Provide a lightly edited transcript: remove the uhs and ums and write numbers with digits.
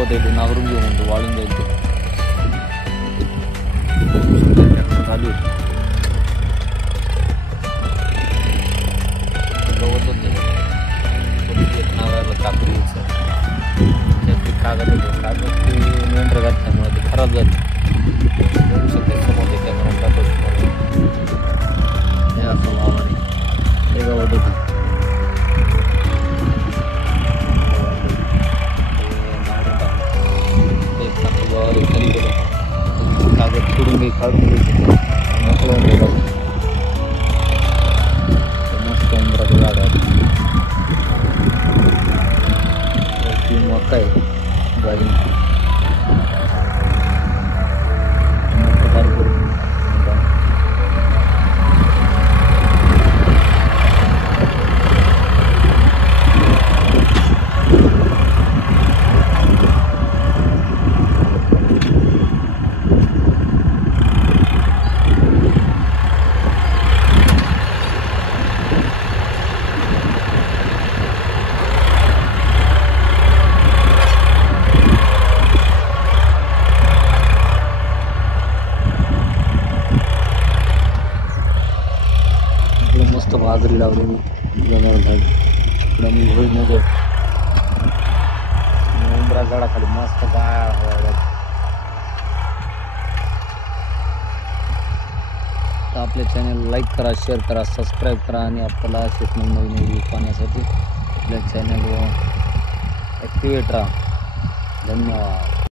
गवत आहे ते नांगरून घेऊ म्हणतो, वाळून जाईल ते. चालू गवत होते नागायला टाकून घ्यायचं. त्यातली कागद होते, कागद ते मेंढर घातल्यामुळे ते खराब झाले. बघू शकते समोर ते कॅमेरा दाखवतो. हे असं वावर आहे, हे गवत होते. कागद सोडून घे, काढून घ्यायचे, मस्त उंबराचं झाड आहे. मका आहे गाई मस्त बाजरी लावलेली जनावर झाड. इकडं मी होळीमध्ये उंबरा झाडाखाली मस्त गाळ हवा. तर आपल्या चॅनल लाईक करा, शेअर करा, सबस्क्राईब करा आणि आपल्याला असेच नवीन व्हिडिओ पाहण्यासाठी आपल्या चॅनलवर ॲक्टिवेट राहा. धन्यवाद.